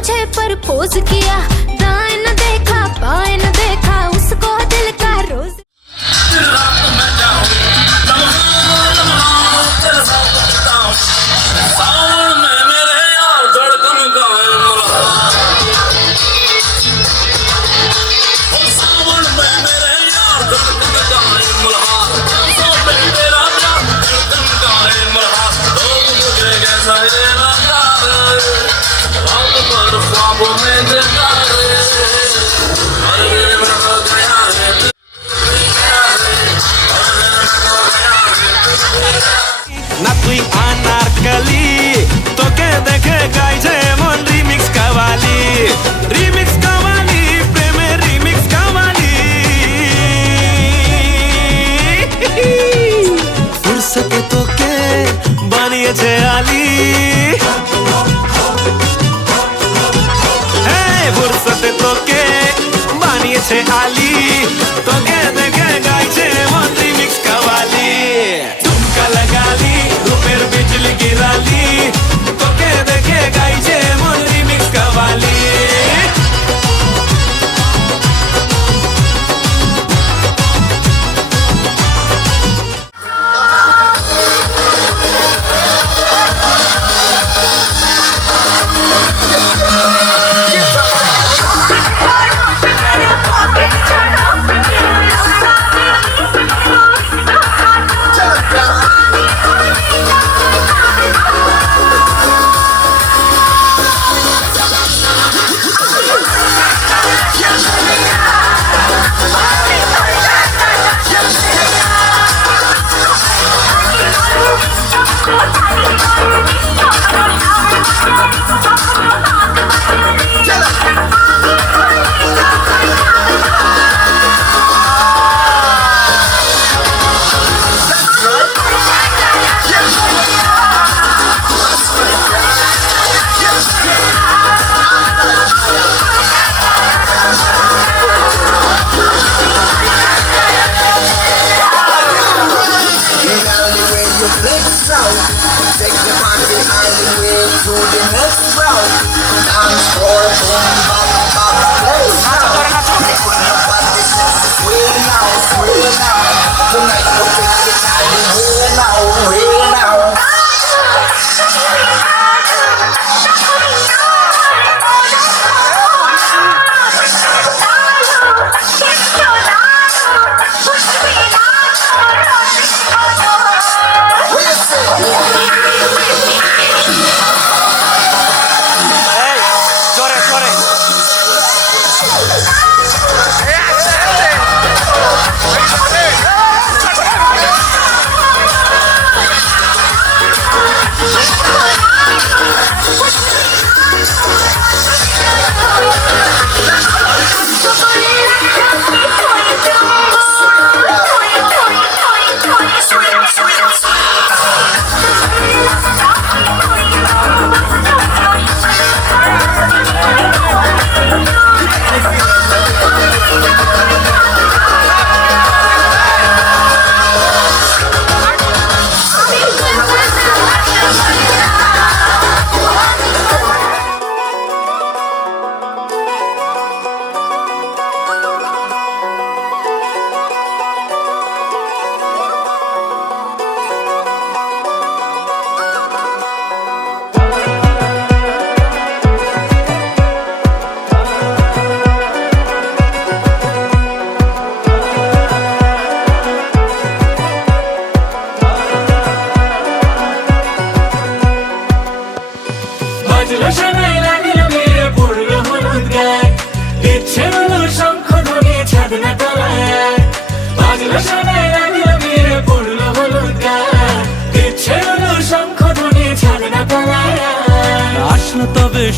मुझे प्रपोज किया, दाएं न देखा बाएं न देखा, उसको दिल का रोज না তুই আনারকলি, তোকে দেখে গাইছে মন রিমিক্স কাওয়ালি, রিমিক্স কাওয়ালি, প্রেমের রিমিক্স কাওয়ালি। ফুরসতে তোকে বানিয়েছে আলী, ফুরসতে তোকে বানিয়েছে আলী, তোকে দেখে গাইছে মন রিমিক্স কাওয়ালি। ঝুমকা লাগালি, রূপের বিজলি গিরালি, তোকে দেখে গাইছে মন remix qawwali. Take the party all the way to the next round. Dance floor, boom, bop, bop, play now. Put your body sense, sway now, sway now. Tonight we'll take the time, way now, way now.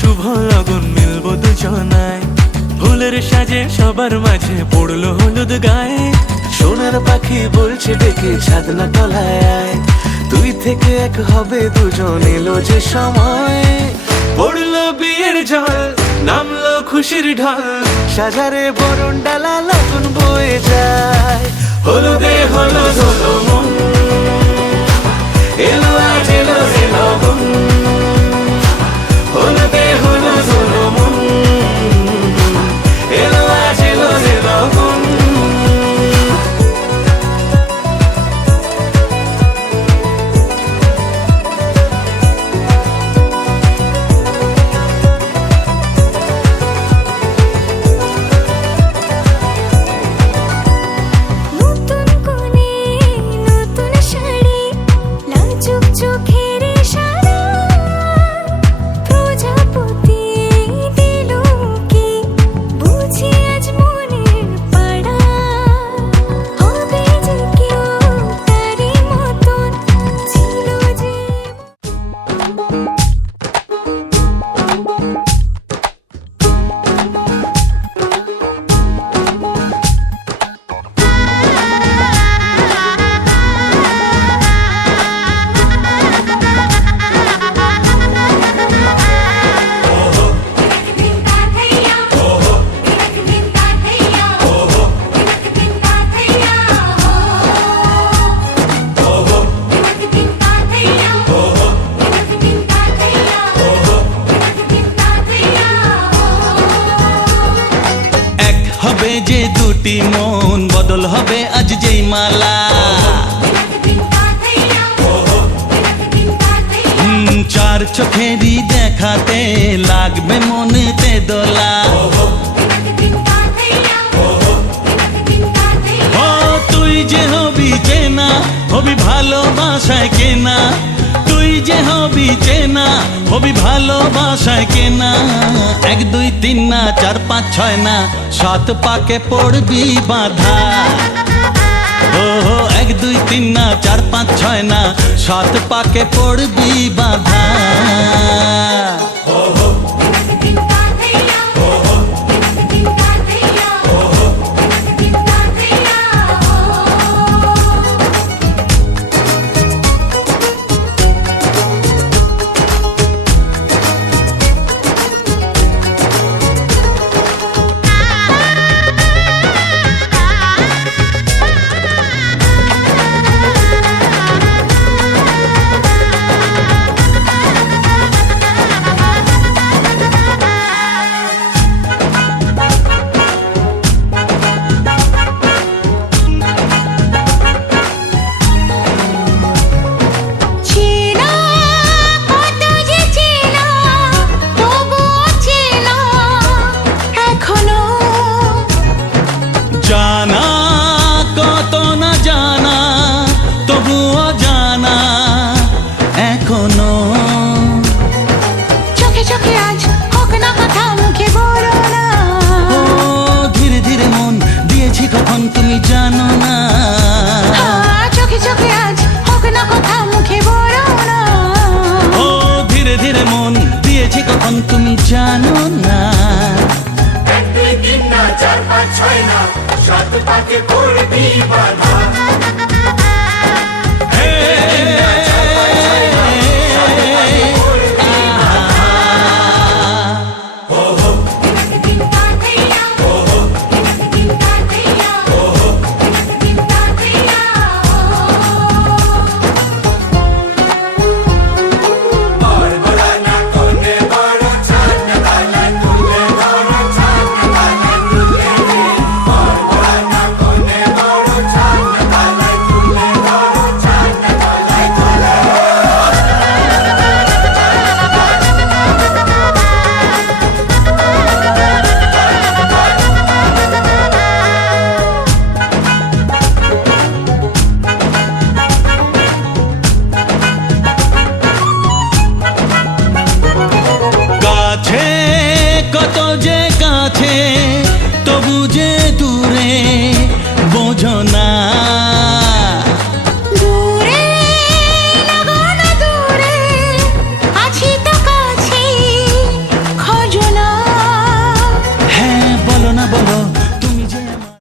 শুভ লগন মিলবো দুজনায়, ফুলের সাজে সবার মাঝে পড়লো হলুদ গায়ে। সোনার পাখি বলছে ডেকে ছাদনা তলায়, দুই থেকে এক হবে দুজন, এলো যে সময়। পড়লো বিয়ের জল, নামলো খুশির ঢল, সাজারে বরণ ডালা লগন বয়ে যায়। হলুদে হলুদ হলো মন, এলো আজ এলো রে লগন, হলুদে হলুদ হলো মন। হবে আজ যেই মালা। চার চোখেরই দেখাতে লাগবে মনেতে দোলা। ও তুই যে হবি চেনা, হবি ভালোবাসায় কেনা। তুই যে হবি চেনা, হবি ভালোবাসায় কেনা। 1 2 3 না 4 5 6 না 7 পাকে পড়বি বাঁধা। ও 1 2 3 না 4 5 6 না 7 পাকে পড়বি বাঁধা। জানা কত না জানা তবুও জানা এখনো। চোখে চোখে আজ হোক না কথা মুখে বলো না। ও ধীরে ধীরে মন দিয়েছি কখন তুমি জানো না। চোখে চোখে আজ হোক না কথা মুখে বলো না। ও ধীরে ধীরে মন দিয়েছি কখন তুমি জানো না। 1 2 3 না 4 5 6 না 7 পাকে পড়বি বাঁধা। কত যে কাছে তবু যে দূরে বোঝো না।